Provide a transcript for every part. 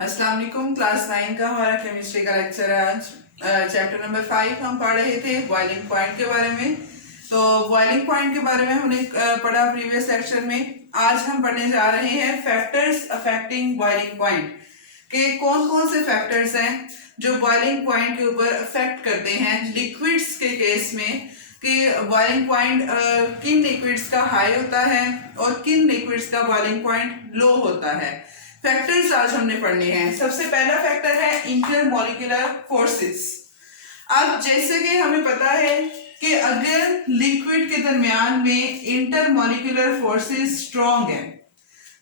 अस्सलाम वालेकुम। क्लास 9 का हमारा केमिस्ट्री का लेक्चर है। आज चैप्टर नंबर 5 हम पढ़ रहे थे बॉइलिंग पॉइंट के बारे में। तो बॉइलिंग पॉइंट के बारे में हमने पढ़ा प्रीवियस लेक्चर में। आज हम पढ़ने जा रहे हैं फैक्टर्स अफेक्टिंग बॉइलिंग पॉइंट के कौन कौन से फैक्टर्स हैं जो बॉइलिंग पॉइंट के ऊपर अफेक्ट करते हैं लिक्विड्स के केस में कि बॉइलिंग पॉइंट किन लिक्विड्स का हाई होता है और किन लिक्विड्स का बॉइलिंग पॉइंट लो होता है। फैक्टर्स आज हमने पढ़ने हैं। सबसे पहला फैक्टर है इंटरमॉलिक्यूलर फोर्सेस। अब जैसे कि हमें पता है कि अगर लिक्विड के दरमियान में इंटरमॉलिक्यूलर फोर्सेस स्ट्रॉन्ग है,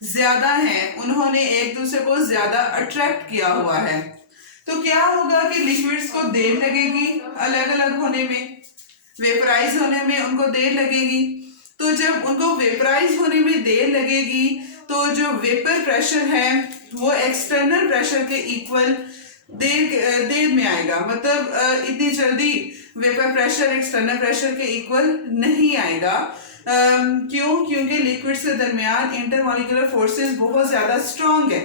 ज्यादा हैं, उन्होंने एक दूसरे को ज्यादा अट्रैक्ट किया हुआ है, तो क्या होगा कि लिक्विड्स को देर लगेगी अलग अलग होने में, वेपराइज होने में उनको देर लगेगी। तो जब उनको वेपराइज होने में देर लगेगी तो जो वेपर प्रेशर है वो एक्सटर्नल प्रेशर के इक्वल देर में आएगा। मतलब इतनी जल्दी वेपर प्रेशर एक्सटर्नल प्रेशर के इक्वल नहीं आएगा। क्यों? क्योंकि लिक्विड्स के दरमियान इंटरमॉलिक्यूलर फोर्सेस बहुत ज्यादा स्ट्रॉन्ग है।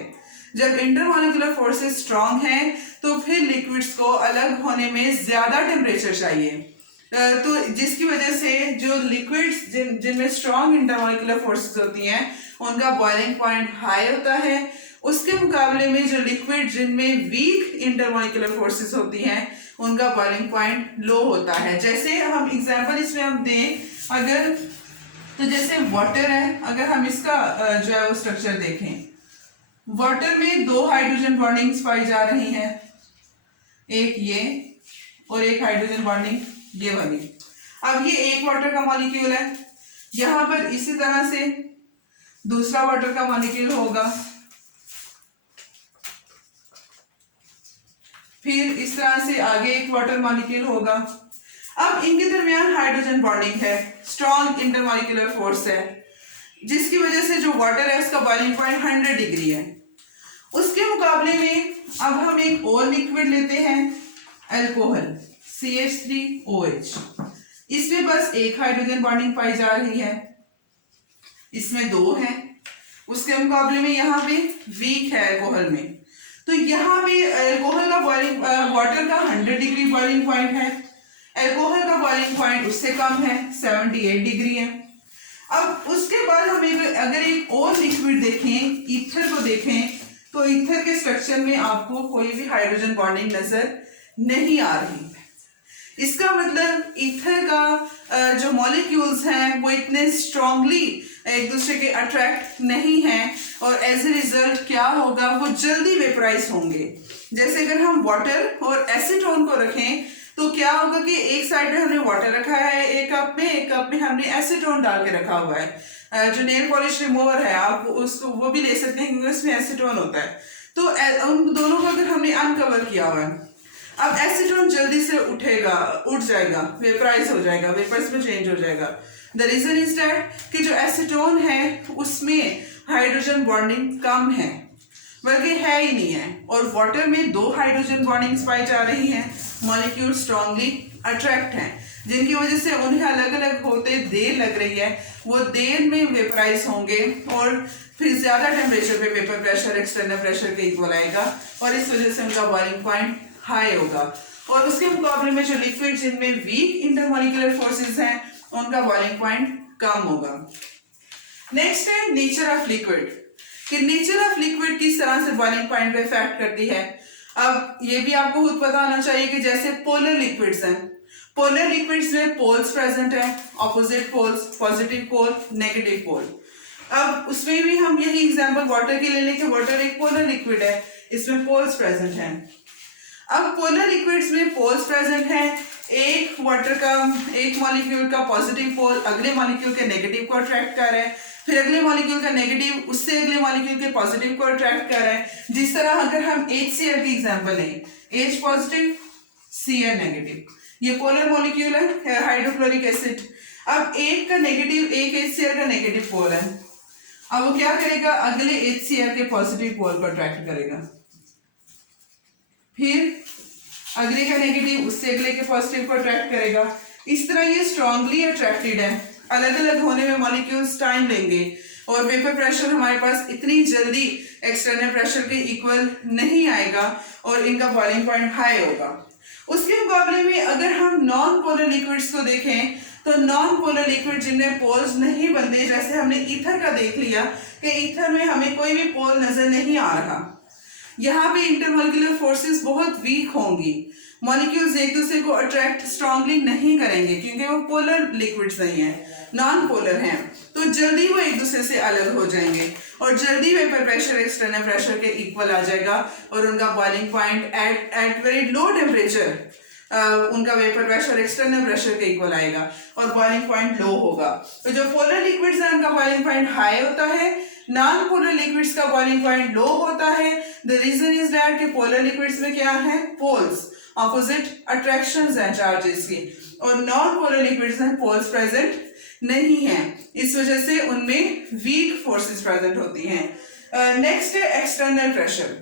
जब इंटरमॉलिक्यूलर फोर्सेस स्ट्रॉन्ग हैं तो फिर लिक्विड्स को अलग होने में ज्यादा टेम्परेचर चाहिए। तो जिसकी वजह से जो लिक्विड्स जिनमें स्ट्रॉन्ग इंटरमॉलिक्यूलर फोर्सेस होती हैं उनका बॉइलिंग पॉइंट हाई होता है। उसके मुकाबले में जो लिक्विड जिनमें वीक इंटरमॉलिक्यूलर फोर्सेस होती हैं उनका बॉइलिंग पॉइंट लो होता है। जैसे हम एग्जांपल इसमें हम दें, अगर तो जैसे वाटर है, अगर हम इसका जो है वो स्ट्रक्चर देखें, वाटर में दो हाइड्रोजन बॉन्डिंग्स पाई जा रही हैं, एक ये और एक हाइड्रोजन बॉन्डिंग ये वाली। अब ये एक वाटर का मॉलिक्यूल है, यहां पर इसी तरह से दूसरा वाटर का मॉलिक्यूल होगा, फिर इस तरह से आगे एक वाटर मॉलिक्यूल होगा। अब इनके दरमियान हाइड्रोजन बॉन्डिंग है, स्ट्रॉन्ग इंटरमॉलिक्यूलर फोर्स है, जिसकी वजह से जो वाटर है उसका बॉइलिंग पॉइंट 100 डिग्री है। उसके मुकाबले में अब हम एक और लिक्विड लेते हैं, अल्कोहल CH3OH। इसमें बस एक हाइड्रोजन बॉन्डिंग पाई जा रही है, इसमें दो है। उसके मुकाबले में यहाँ पे वीक है अल्कोहल में। तो यहाँ पे अल्कोहल का बॉइलिंग वाटर का 100 डिग्री बॉइलिंग पॉइंट है, अल्कोहल का बॉइलिंग पॉइंट उससे कम है, 78 डिग्री है। अब उसके बाद हम अगर एक और लिक्विड देखें, ईथर को देखें, तो ईथर के स्ट्रक्चर में आपको कोई भी हाइड्रोजन बॉन्डिंग नजर नहीं आ रही। इसका मतलब ईथर का जो मॉलिक्यूल्स हैं वो इतने स्ट्रांगली एक दूसरे के अट्रैक्ट नहीं हैं और एज ए रिजल्ट क्या होगा, वो जल्दी वेपराइज होंगे। जैसे अगर हम वाटर और एसीटोन को रखें तो क्या होगा कि एक साइड में हमने वाटर रखा है एक कप में हमने एसीटोन डाल के रखा हुआ है। जो नेल पॉलिश रिमूवर है आप उसको वो भी ले सकते हैं क्योंकि उसमें एसीटोन होता है। तो उन दोनों को अगर हमने अनकवर किया हुआ है, अब एसीटोन जल्दी से उठ जाएगा, वेपराइज हो जाएगा, वेपर्स में चेंज हो जाएगा। द रीजन इज दैट कि जो एसीटोन है उसमें हाइड्रोजन बॉन्डिंग कम है, बल्कि है ही नहीं है, और वाटर में दो हाइड्रोजन बॉन्डिंग्स पाई जा रही हैं। मॉलिक्यूल स्ट्रांगली अट्रैक्ट हैं, जिनकी वजह से उन्हें अलग अलग होते देर लग रही है, वो देर में वेपराइज होंगे और फिर ज्यादा टेम्परेचर पे वेपर प्रेशर एक्सटर्नल प्रेशर के इक्वल आएगा और इस वजह से उनका बॉइलिंग पॉइंट हाई होगा। और उसके मुकाबले में जो लिक्विड जिनमें वीक इंटरमॉलिक्यूलर फोर्सेस हैं उनका बॉइलिंग पॉइंट कम होगा। नेक्स्ट है नेचर ऑफ लिक्विड, कि नेचर ऑफ लिक्विड किस तरह से बॉइलिंग पॉइंट पे इफेक्ट करती है। अब ये भी आपको खुद पता होना चाहिए कि जैसे पोलर लिक्विड्स हैं, पोलर लिक्विड्स में पोल्स प्रेजेंट है, opposite poles, positive pole, negative pole. अब उसमें भी हम यही एग्जांपल वाटर की ले लें कि वाटर एक पोलर लिक्विड है, इसमें पोल्स प्रेजेंट हैं। अब पोलर लिक्विड्स में पोल्स प्रेजेंट हैं, एक वाटर का एक मॉलिक्यूल का पॉजिटिव पोल अगले मॉलिक्यूल के नेगेटिव को अट्रैक्ट कर रहा है, फिर अगले मॉलिक्यूल का नेगेटिव उससे अगले मॉलिक्यूल के पॉजिटिव को अट्रैक्ट कर रहा है। जिस तरह अगर हम HCl की एग्जांपल लें, H पॉजिटिव Cl नेगेटिव, ये पोलर मॉलिक्यूल है हाइड्रोक्लोरिक एसिड। अब एक का नेगेटिव, एक HCl का नेगेटिव पोल है, अब वो क्या करेगा, अगले HCl के पॉजिटिव पोल को अट्रैक्ट करेगा, फिर अगले का नेगेटिव उससे अगले के पॉजिटिव को अट्रैक्ट करेगा। इस तरह ये स्ट्रांगली अट्रैक्टेड है। अलग अलग होने में मॉलिक्यूल्स टाइम लेंगे, और वेपर प्रेशर हमारे पास इतनी जल्दी एक्सटर्नल प्रेशर के इक्वल नहीं आएगा और इनका बॉइलिंग पॉइंट हाई होगा। उसके मुकाबले में अगर हम नॉन पोलर लिक्विड्स को देखें तो नॉन पोलर लिक्विड जिनमें पोल्स नहीं बनते, जैसे हमने ईथर का देख लिया कि ईथर में हमें कोई भी पोल नजर नहीं आ रहा, यहाँ पे इंटरमॉलिक्यूलर फोर्सेस बहुत वीक होंगी, मॉलिक्यूल्स एक दूसरे को अट्रैक्ट स्ट्रांगली नहीं करेंगे क्योंकि वो पोलर लिक्विड्स नहीं है, नॉन पोलर हैं, तो जल्दी वो एक दूसरे से अलग हो जाएंगे और जल्दी वेपर प्रेशर एक्सटर्नल प्रेशर के इक्वल आ जाएगा और उनका boiling point at very low temperature उनका वेपर प्रेशर एक्सटर्नल प्रेशर के इक्वल आएगा और बॉइलिंग पॉइंट लो होगा। तो जो पोलर लिक्विड्स हैं उनका बॉइलिंग पॉइंट हाई होता है, नॉन पोलर लिक्विड्स का बॉइलिंग पॉइंट लो होता है। द रीजन इज दैट कि पोलर लिक्विड्स में क्या है, पोल्स, ऑपोजिट अट्रैक्शंस हैं चार्जेस की, और नॉन पोलर लिक्विड्स में पोल्स प्रेजेंट नहीं है, इस वजह से उनमें वीक फोर्सेस प्रेजेंट होती हैं। नेक्स्ट है एक्सटर्नल प्रेशर।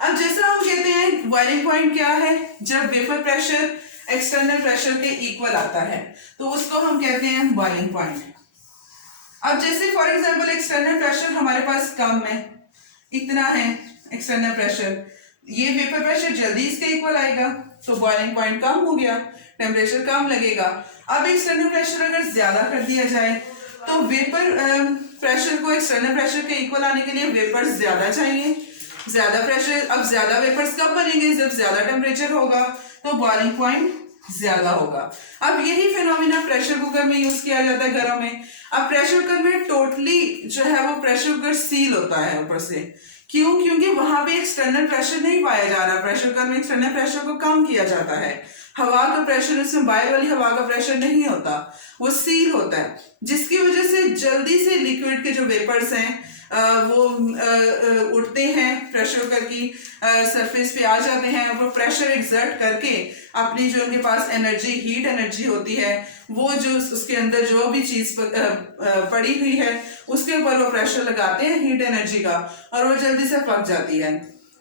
अब जैसा हम कहते हैं बॉइलिंग पॉइंट क्या है, जब वेपर प्रेशर एक्सटर्नल प्रेशर के इक्वल आता है तो उसको हम कहते हैं बॉइलिंग पॉइंट। अब जैसे फॉर एग्जांपल एक्सटर्नल प्रेशर हमारे पास कम है, इतना है एक्सटर्नल प्रेशर, ये वेपर प्रेशर जल्दी इसके इक्वल आएगा तो बॉइलिंग पॉइंट कम हो गया, टेम्परेचर कम लगेगा। अब एक्सटर्नल प्रेशर अगर ज्यादा कर दिया जाए तो वेपर प्रेशर को एक्सटर्नल प्रेशर के इक्वल आने के लिए वेपर्स ज्यादा चाहिए, ज्यादा प्रेशर, अब ज्यादा वेपर्स कब बनेंगे, जब ज्यादा टेम्परेचर होगा तो बॉइलिंग पॉइंट ज्यादा होगा। अब यही फिनोमिना प्रेशर कुकर में यूज किया जाता है घरों में। अब प्रेशर कुकर में टोटली जो है वो प्रेशर कुकर सील होता है ऊपर से, क्यों, क्योंकि वहां पे एक्सटर्नल प्रेशर नहीं पाया जा रहा, प्रेशर कुकर में एक्सटर्नल प्रेशर को कम किया जाता है, हवा का प्रेशर, उसमें बाहर वाली हवा का प्रेशर नहीं होता, वो सील होता है, जिसकी वजह से जल्दी से लिक्विड के जो वेपर्स हैं वो उठते हैं, प्रेशर कुकर की सरफेस पे आ जाते हैं, वो प्रेशर एक्सर्ट करके अपनी जो उनके पास एनर्जी, हीट एनर्जी होती है, वो जो उसके अंदर जो भी चीज पड़ी हुई है उसके ऊपर वो प्रेशर लगाते हैं हीट एनर्जी का और वो जल्दी से पक जाती है।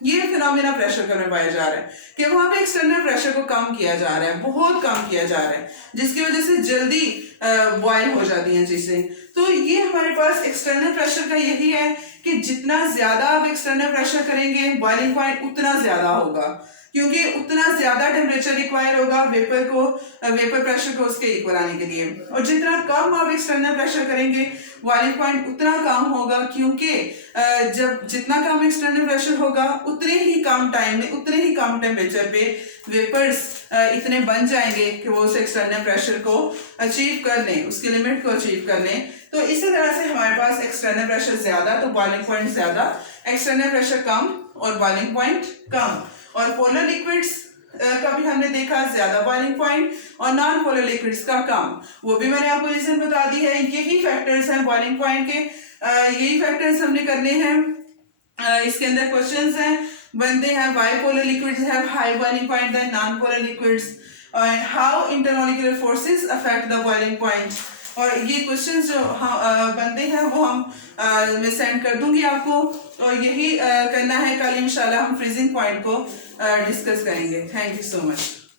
ये फिनोमिना प्रेशर कुकर में पाया जा रहा है कि वहां पे एक्सटर्नल प्रेशर को कम किया जा रहा है, बहुत कम किया जा रहा है, जिसकी वजह से जल्दी बॉयल हो जाती हैं चीजें। तो ये हमारे पास एक्सटर्नल प्रेशर का यही है कि जितना ज्यादा आप एक्सटर्नल प्रेशर करेंगे बॉइलिंग पॉइंट उतना ज्यादा होगा, क्योंकि उतना ज्यादा टेम्परेचर रिक्वायर होगा वेपर प्रेशर को उसके इक्वल आने के लिए, और जितना कम आप एक्सटर्नल प्रेशर करेंगे बॉइलिंग पॉइंट उतना कम होगा, क्योंकि जब जितना कम एक्सटर्नल प्रेशर होगा उतने ही कम टाइम में, उतने ही कम टेम्परेचर पे वेपर्स इतने बन जाएंगे कि वो उस एक्सटर्नल प्रेशर को अचीव कर लें, उसकी लिमिट को अचीव कर लें। तो इसी तरह से हमारे पास एक्सटर्नल प्रेशर ज्यादा तो बॉइलिंग पॉइंट ज्यादा, एक्सटर्नल प्रेशर कम और बॉइलिंग पॉइंट कम। और पोलर लिक्विड्स का भी हमने देखा ज्यादा बॉइलिंग पॉइंट और नॉन पोलर लिक्विड्स का कम, वो भी मैंने आपको रीजन बता दी है। यही फैक्टर्स हैं बॉइलिंग पॉइंट के, यही फैक्टर्स हमने करने हैं। इसके अंदर क्वेश्चंस हैं बनते हैं, why polar liquids have high boiling point then non polar liquids, how intermolecular forces affect the boiling point, और ये क्वेश्चंस जो बनते हैं वो मैं सेंड कर दूंगी आपको, और यही करना है। कल इंशाल्लाह हम फ्रीजिंग पॉइंट को डिस्कस करेंगे। Thank you so much.